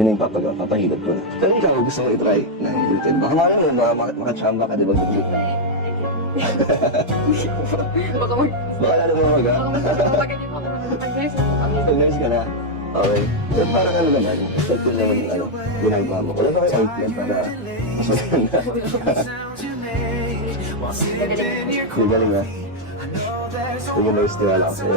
Yun yung papahilot ko na. Pero ikaw, gusto mo i-try ng gluten. Baka makachamba ka, di ba? Baka lalo mo mag Pag-nurse ka na? Okay. Pero parang ano naman, ito naman yung ginagawa mo. Wala ba kayo ointment para masaganda? Yung galing na. Yung nurse tiwala ako sa'yo.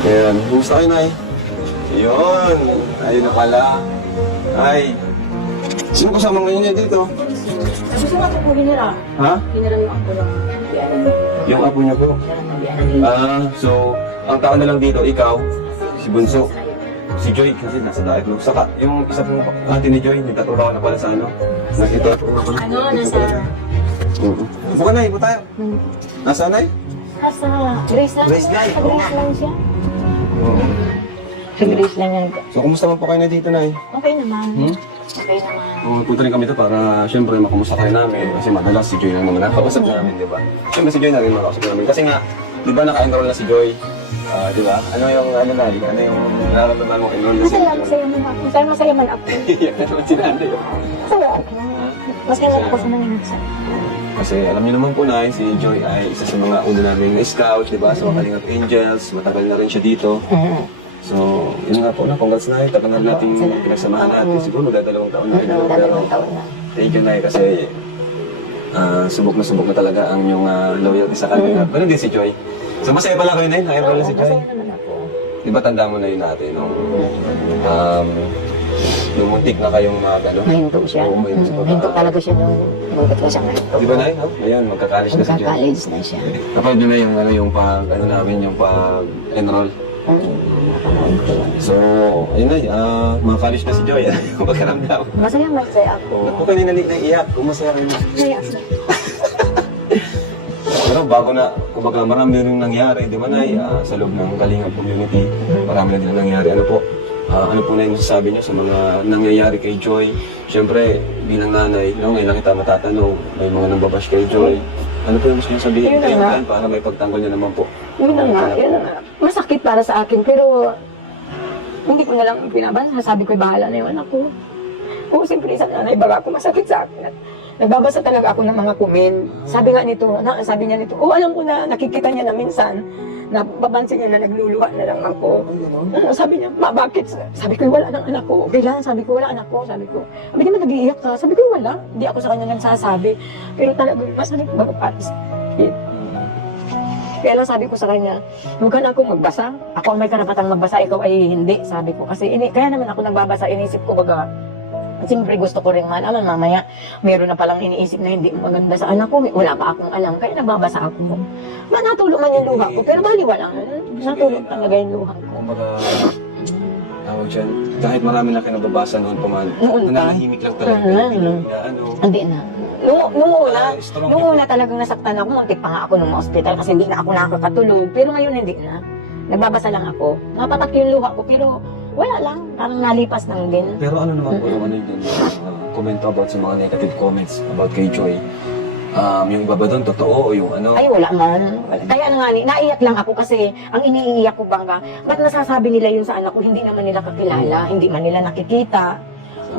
Ayan, gusto kayo, Nay. Yun, ayun na pala. Ay, sino kasama ngayon niya dito? Gusto ko po hinira. Ha? Hinira yung ako lang. Yung apo niya po. So, ang tao na lang dito, ikaw, si Bunso, si Joy, kasi nasa diet mo. Saka, yung isa pong ate ni Joy, nagtatrabaho na pala sa ano. Nakita ko na pala. Ano, nasa... Buka na, ibo tayo. Nasaan na Nasa Grace lang. Grace lang. Sa Grace lang siya. Sa Grace lang yan. So, kumusta man po kayo na dito, Nay? Okay naman. Okay naman. Punta rin kami ito para, syempre, makumusta kayo namin. Kasi madalas si Joy lang naman nakapasap namin, di ba? Syempre, si Joy na rin makapasap namin. Kasi nga, di ba naka-enroll na si Joy? Di ba? Ano yung, ano yung nararamdaman mo enroll na si Joy? Masaya man ako. Masaya man ako. Yan na naman sila, ano yun? Masaya ako. Masaya ako sa nangyayari sa Kasi alam niyo naman po na si Joy ay isa sa mga una namin na scout, di ba? Sa mga Kalingap Angels, matagal na rin siya dito. So, yun nga po na, congrats na tagal na natin pinagsamahan natin. Siguro magdadalawang taon na rin. Dalawang taon na. Thank you, Nay, kasi subok na talaga ang yung loyalty sa Kalingap. Ganun din si Joy. So, masaya pala kayo, Nay, na-enroll na si Joy. Masaya naman ako. Di ba tanda mo na yun natin nung muntik na kayong mag-ano? Mahinto siya. Oo, mahinto siya. Mahinto talaga siya nung bukat ko siya mahinto. Di ba, Nay? No? Ngayon, magka-college na si Joy. Magka-college na siya. Kapag yun na yung, yung namin, yung pag-enroll. So, ayun na, mga college na si Joy. Kung pagkaramdaman. Masaya ako. Ba't po kayo naiyak? Kung masaya kayo na. Masaya ako. Pero bago na, kumbaga marami rin nangyari, di ba, Nay? Sa loob ng Kalingap community, marami na din nangyari. Ano po na yung masasabi niyo sa mga nangyayari kay Joy? Siyempre, bilang nanay, ngayon lang kita matatanong, may mga nambabash kay Joy. Ano po yung gusto niyo sabihin kayo para may pagtanggol niya naman po? Yun na nga. Masakit para sa akin, pero hindi ko na lang binaban. Sabi ko, bahala na yung anak ko. Oo, siyempre, sa nanay, baga ako masakit sa akin. Nagbabasa talaga ako ng mga comment. Sabi niya nito, alam ko na nakikita niya na minsan, na babansin niya na nagluluha na lang ako. Sabi niya, bakit? Sabi ko, wala ng anak ko. Okay lang, sabi ko, wala anak ko. Sabi ko, di ba nag-iiyak ka? Sabi ko, wala. Hindi ako sa kanya nagsasabi. Pero talaga, masakit bago patis. Kaya lang sabi ko sa kanya, huwag ka na akong magbasa. Ako ang may karapatang magbasa, ikaw ay hindi. Sabi ko, kasi kaya naman ako nagbabasa, inisip ko baga, siyempre gusto ko rin malaman, mamaya meron na palang iniisip na hindi maganda sa anak ko, wala pa akong alam, kaya nagbabasa ako. Natulog man yung luha ko, pero baliwa lang, natulog talaga yung luha ko. Kumbaga, tawag dyan, kahit marami na kayo nababasa noon pa man, nananahimik lang talaga. Hindi na. Noong una talagang nasaktan ako, muntik pa nga ako nung ma-hospital kasi hindi na ako nakakatulog, pero ngayon hindi na. Nagbabasa lang ako, napatak yung luha ko, pero wala lang, parang nalipas lang din. Pero ano naman po yung comment about sa mga negative comments about kay Joy? Yung iba ba doon, totoo o yung ano? Ay, wala man. Kaya nga, naiyak lang ako kasi ang iniiyak ko bangga, ba't nasasabi nila yun sa anak ko, hindi naman nila kakilala, hindi man nila nakikita.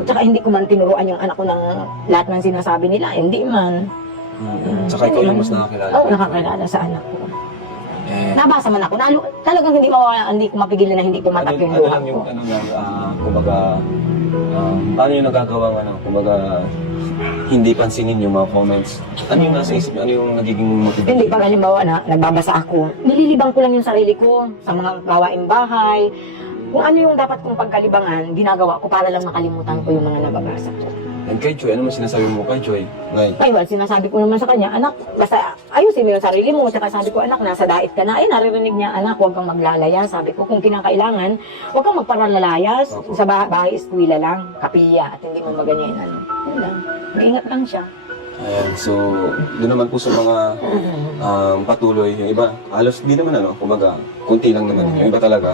Tsaka hindi ko man tinuruan yung anak ko ng lahat ng sinasabi nila, hindi man. Tsaka ikaw yung mas nakakilala? Oo, nakakilala sa anak ko. Nabasa man ako, talagang hindi ko mapigil na hindi pumatak yung luha ko. Kumbaga, paano yung nagagawang kumbaga, hindi pansinin yung mga comments? Ano yung nasa isip niyo? Ano yung nagiging motivation? Hindi, pag halimbawa na, nagbabasa ako, nililibang ko lang yung sarili ko sa mga gawaing bahay. Kung ano yung dapat kong pagkalibangan, ginagawa ko para lang makalimutan ko yung mga nababasa ko. And kay Joy, ano mo sinasabi mo kay Joy? Ay, well, sinasabi ko naman sa kanya, anak, basta ayusin mo yung sarili mo. Saka sabi ko, anak, nasa diet ka na. Ay, naririnig niya, anak, huwag kang maglalaya. Sabi ko, kung kinakailangan, huwag kang magparalayas. Sa bahay, eskwela lang, kapiya, at hindi mo maganyan. Yun lang. Maingat lang siya. Ayan, so, doon naman po sa mga patuloy, yung iba, halos di naman kumbaga, kunti lang naman. Yung iba talaga,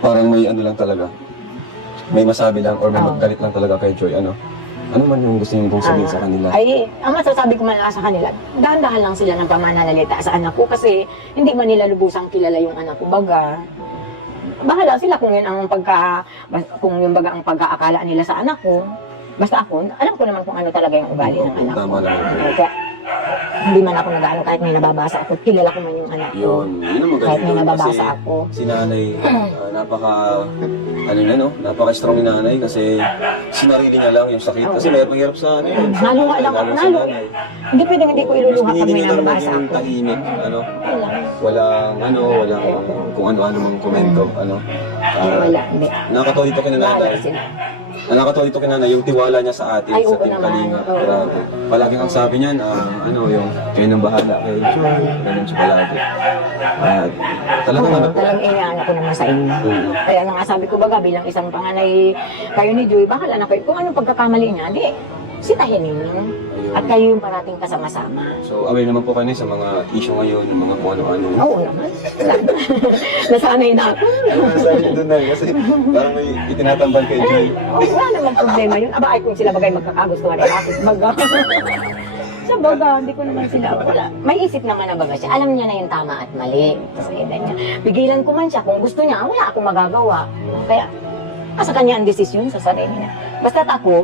parang may lang talaga, may masabi lang or may maggalit lang talaga kay Joy, ano man yung gusto nyo sabihin sa kanila? Ay, ang masasabi ko man lang sa kanila, dahan-dahan lang sila ng pamananalita sa anak ko kasi hindi man nila lubusang kilala yung anak ko. Baga, bahala sila kung yun ang kung yung baga ang pagkaakala nila sa anak ko. Basta ako, alam ko naman kung ano talaga yung ugali ng anak ko. Tama lang. Kaya, hindi man ako nag-ano kahit may nababasa ako. Kilala ko man yung anak ko. Yun ang maganda Kahit may doon nababasa kasi ako. si nanay, napaka-strong ni nanay kasi sinarili niya lang yung sakit. Kasi mahirap sa ano yun. Naluha lang ako, Lalo sa nalo. nanay. Hindi pwedeng hindi ko iluluha pag may Hindi lang nababasa maging ako. tahimik, Wala. walang kung ano-ano mang komento, Wala, hindi. Nakakatawa dito kay Wala nanay. sila. Nakakatawa dito kay nanay, yung tiwala niya sa atin, Ay, sa oo Team naman. Kalinga. Oo. Grabe. Palagi ang sabi niyan, yung kayo nang bahala kay Joy, ganun siya palagi. Talagang Oo, ano po. talagang inianak ko naman sa inyo. Kaya nga nga sabi ko baga bilang isang panganay kayo ni Joy, bahala na kayo. Kung anong pagkakamali niya, di, sitahin ninyo. At kayo yung parating kasama-sama. So, aware naman po kayo sa mga issue ngayon, yung mga kung ano-ano. Oo naman. Nasanay na ako. Sabi doon na, kasi parang may itinatambal kay Joy. Oo, wala namang problema yun. Aba, ay kung sila bagay magkakagustuhan ay bakit baga. Sa baga, hindi ko naman sila, wala. May isip naman na baga siya. Alam niya na yung tama at mali. Sa edad niya. Pigilan ko man siya. Kung gusto niya, wala akong magagawa. Kaya, sa kanya ang desisyon sa sarili niya. Basta't ako,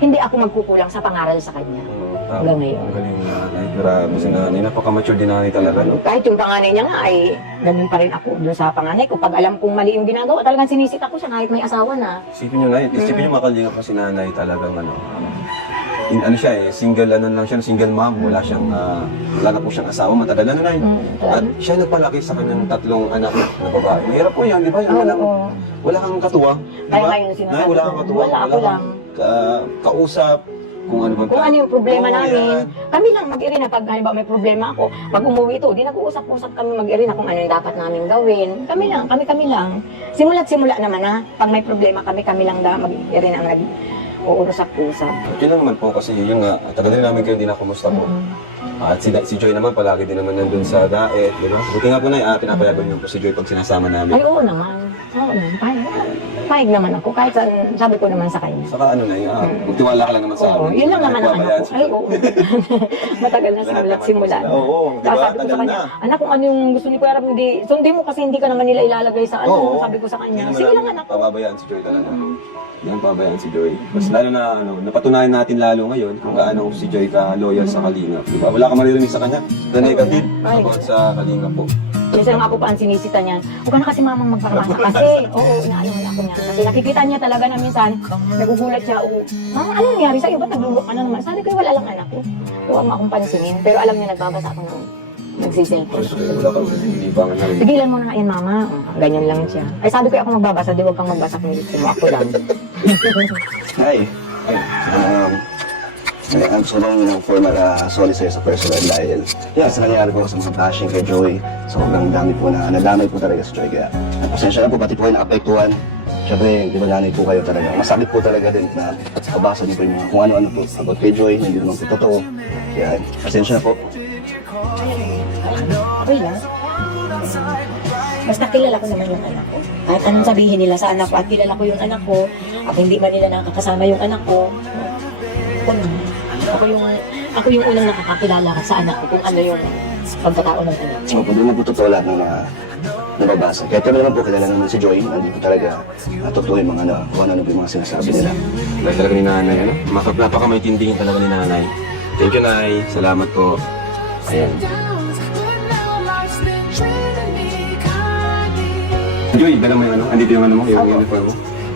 hindi ako magkukulang sa pangaral sa kanya. Hanggang ngayon. Ang galing na nanay. Grabe si nanay. Napaka-mature din nanay talaga, no? Kahit yung panganay niya nga ay ganun pa rin ako doon sa panganay ko. Pag alam kong mali yung ginagawa, talagang sinisit ako siya kahit may asawa na. Isipin nyo na, isipin nyo makalingap na si nanay talagang ano siya single lang siya, single mom, wala na po siyang asawa, matagal na nanay. At siya nagpalaki sa kanyang 3 anak na babae. Mahirap po yan, di ba? Yung anak, wala kang katuwa. Di Kaya ba? ngayon sinasabi Nay, wala ko, kang katuwa, wala, ako lang. kausap, kung ano ba. Kung ano yung problema Oo, namin, yan. kami lang mag-irina pag halimbawa may problema ako. Pag umuwi ito, di nag-uusap-usap kami mag-irina kung ano yung dapat namin gawin. Kami lang. Simula't simula naman na, pag may problema kami lang mag-irina ang nag-uusap-usap. Yun lang naman po kasi yun nga, tagal din namin kayo hindi nakumusta po. At si Joy naman palagi din naman nandun sa daet, di ba? Buti nga po na, pinapayagan niyo po si Joy pag sinasama namin. Ay, oo naman. Oo naman. Pahig naman ako. Kahit sabi ko naman sa kanya. Saka magtiwala ka lang naman sa Oo, amin. yun lang naman ang anak ko. Ay, oo. Matagal na Lahat simula't naman po sila. simula. Oo, di ba? Sabi ko sa Tagal kanya, na. anak, kung ano yung gusto ni Kuya Rab, sundin mo kasi hindi ka naman nila ilalagay sa ano. Oo. Sabi ko sa kanya, Hindi sige naman lang anak ko. pababayaan si Joy talaga. Hindi naman pababayaan si Joy. Mas lalo na, napatunayan natin lalo ngayon kung gaano si Joy ka loyal sa Kalinga. Di ba? Wala ka maririnig sa kanya. The negative Ay. about sa Kalinga po. Minsan nga ako pa ang sinisita niyan. Huwag ka na kasi mamang magparamasa. Kasi, oo, inaalala ko niya. Kasi nakikita niya talaga na minsan, nagugulat siya, Mama, ano nangyari sa'yo? Ba't naglulok ka na naman? Sabi ko, wala lang anak ko. Huwag mo akong pansinin. Pero alam niya, nagbabasa ako ng nagsiselfone. Wala ka hindi pa nga narinig. Pigilan mo na nga yan, Mama. Ganyan lang siya. Ay, sabi ko, ako magbabasa. Di huwag kang magbasa kung gusto mo. Ako lang. Hi. Ang gusto ng formal sorry sa'yo sa personal dahil sa nangyari po sa mga bashing kay Joy. Sobrang dami po na nadamay po talaga sa Joy. Kaya pasensya na po, pati po kayo naapektuhan. Siyempre, di ba nanay po kayo talaga. Masakit po talaga din na kabasa niyo po yung mga kung ano-ano po about kay Joy. Hindi naman po totoo. Kaya pasensya na po. Okay lang. Basta kilala ko naman yung anak ko. At anong sabihin nila sa anak ko, at kilala ko yung anak ko, at hindi man nila nakakasama yung anak ko, ako yung unang nakakakilala sa anak ko kung ano yung pagkatao ng anak ko. So, kung doon na po totoo lahat ng mga nababasa. Kaya kami naman po kilala naman si Joy. Hindi po talaga totoo yung mga kung ano po yung mga sinasabi nila. Dahil talaga ni nanay, napaka-maintindihin talaga ni nanay. Thank you, Nay. Salamat po. Ayan. Joy, dala mo yung andito yung yung uniform mo.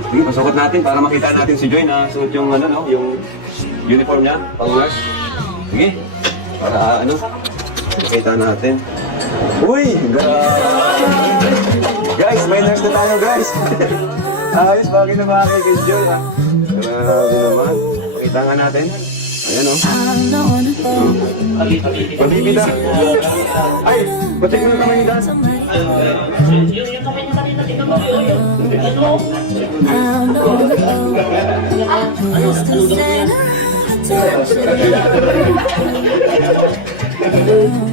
Sige, pasukot natin para makita natin si Joy na suot yung yung uniform niya, pang-nurse. Sige, para makita natin. Uy, guys, may nurse na tayo, guys. Ayos, bagay na bagay kay Joy, ha. Grabe naman. Makita nga natin. Ayan, Pabibida. Ay, patik mo na naman yung dance.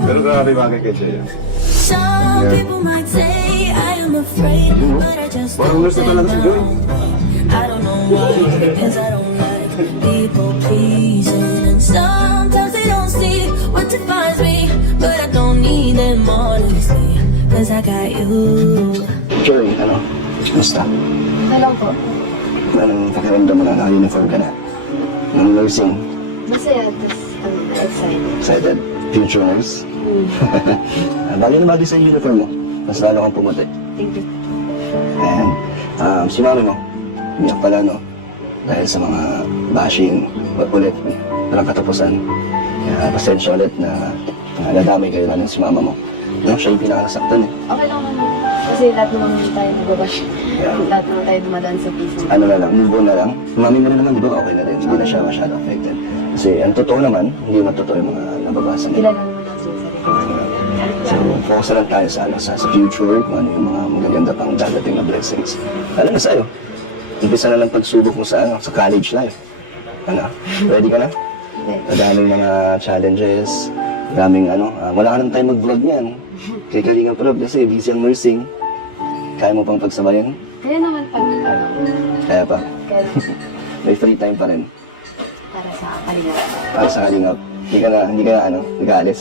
Pero grabe bagay kay Joy. Some people might say I am afraid, but I just Parang nurse na talaga si Joy. I don't know why, cause I don't like people pleasing. And sometimes they don't see what defines me, but I don't need them honestly, cause I got you. Joy, Basta, Ito lang po. anong pakiramdam mo na naka-uniform ka na? Ng nursing, Masaya, tapos excited. excited, future nurse. Bagay na bagay sa uniform mo. Mas lalo kang pumuti. Thank you. And si mami mo, umiyak pala, no? Dahil sa mga bashing, ulit, walang katapusan. Kaya pasensya ulit na nadamay kayo lang si mama mo. No, siya yung pinakasaktan eh. Okay lang naman. Kasi lahat naman tayo nagbabash. Lahat naman tayo dumadaan sa piso. Ano na lang, move on na lang. Mami mo rin naman, di ba, okay na rin. Hindi na siya masyado affected. Kasi ang totoo naman, hindi naman totoo yung mga nababasa nila. Kailan naman ang sarili ko. So, focus na lang tayo sa, sa future, kung ano yung mga magaganda pang dadating na blessings. Alam na sa'yo, umpisa na lang pagsubok mo sa, sa college life. Ano, ready ka na? Madaming mga challenges, daming wala ka nang time mag-vlog niyan. Kay Kalinga Prab kasi busy ang nursing. Kaya mo pang pagsabayan? Kaya naman pag Kaya pa. kaya May free time pa rin. para sa kalinga. Para sa Kalinga. Hindi ka nag-aalis.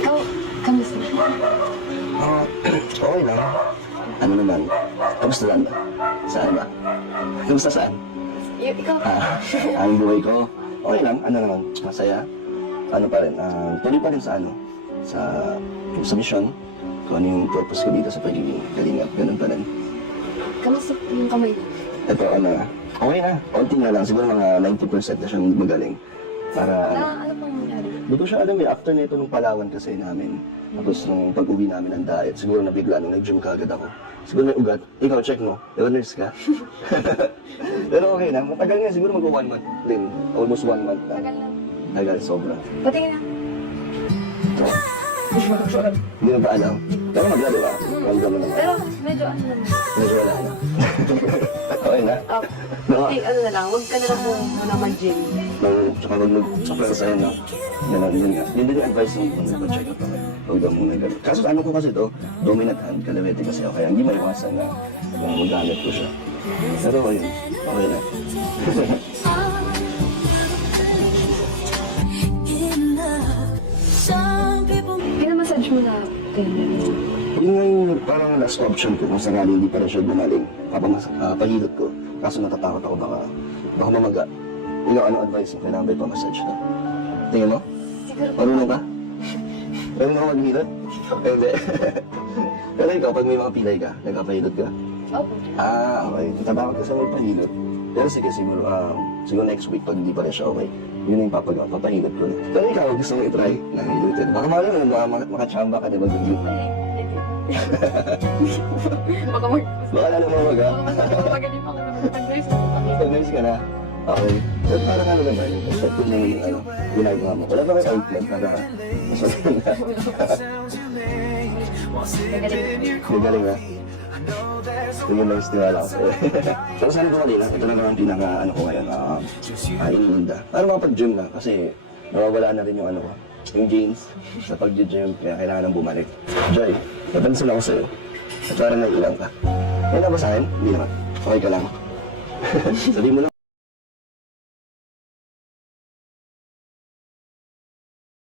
Ikaw, kamusta? Okay lang. Ano naman? Kamusta lang ba? Saan ba? Kamusta saan? Ikaw, Ang buhay ko, okay lang. Ano naman? Masaya. Ano pa rin? Tuloy pa rin sa sa mission. Kung ano yung purpose ko dito sa pagiging kalingap. Ganun pa rin. kamusta yung kamay? Ito, okay na. Konti na lang. Siguro mga 90% na siyang magaling. Para, Ano pang nangyari? Hindi ko siya alam eh, after nito nung Palawan kasi namin, tapos nung pag-uwi namin ng diet, siguro nabigla nung nag-gym ka agad ako. Siguro may ugat. Ikaw, check mo. Ikaw, nurse ka. Pero okay na. Matagal nga. Siguro mag-1 month din. Almost 1 month na. Tagal lang. Tagal, sobra. Patingin na. Hindi na ba alam? Pero magla, di ba? Ramdam mo naman. Pero medyo ano naman. Medyo wala na. Okay na? No? Ano na lang, huwag ka na lang muna mag-gym. Tsaka wag mag-supply sa'yo, no? Ganun din nga. Yun din yung advice ng mag-check up ako. Huwag ka muna ganun. Kaso ano ko kasi to, dominant hand, kalawete kasi ako. Kaya hindi maiwasan na magamit ko siya. Pero ayun, okay na. Some people Pinamassage mo na kayo. Yun nga yung parang last option ko kung sakali hindi pa rin siya gumaling. Pahilot ko. Kaso natatakot ako baka mamaga. Ikaw, ano advice mo? Kailangan ba ipamassage ka? Tingin mo? Siguro Marunong ka? Marunong ka maghilot? Hindi. Pero ikaw, pag may mga pilay ka, nagkapahilot ka? Opo. Okay. Tatakot ka sa may pahilot. Pero sige, siguro next week, pag hindi pa rin siya okay, yun yung papahilot ko. Pero ikaw, gusto mo i-try na hilutin. Baka malam mo, makachamba ka, di ba? Baka mag... Baka lalo mo maga. Magaling ako na mag-nurse. Pag-nurse ka na. Okay. Pero parang ano naman, effective naman yung ginagawa mo. Wala ba kayo ointment para masakit na? Gagaling na. Yung nice tiwala ko sa'yo. Pero sabi ko kanina, ito na naman ang pinaka ko ngayon, iniinda. Para makapag-gym na kasi nawawala na rin yung ko, yung gains sa pag-gym, kaya kailangan nang bumalik. Joy, napansin ako sa'yo. At parang naiilang ka. Yan na ba sa'kin? Hindi naman. Okay ka lang. Sabihin mo lang.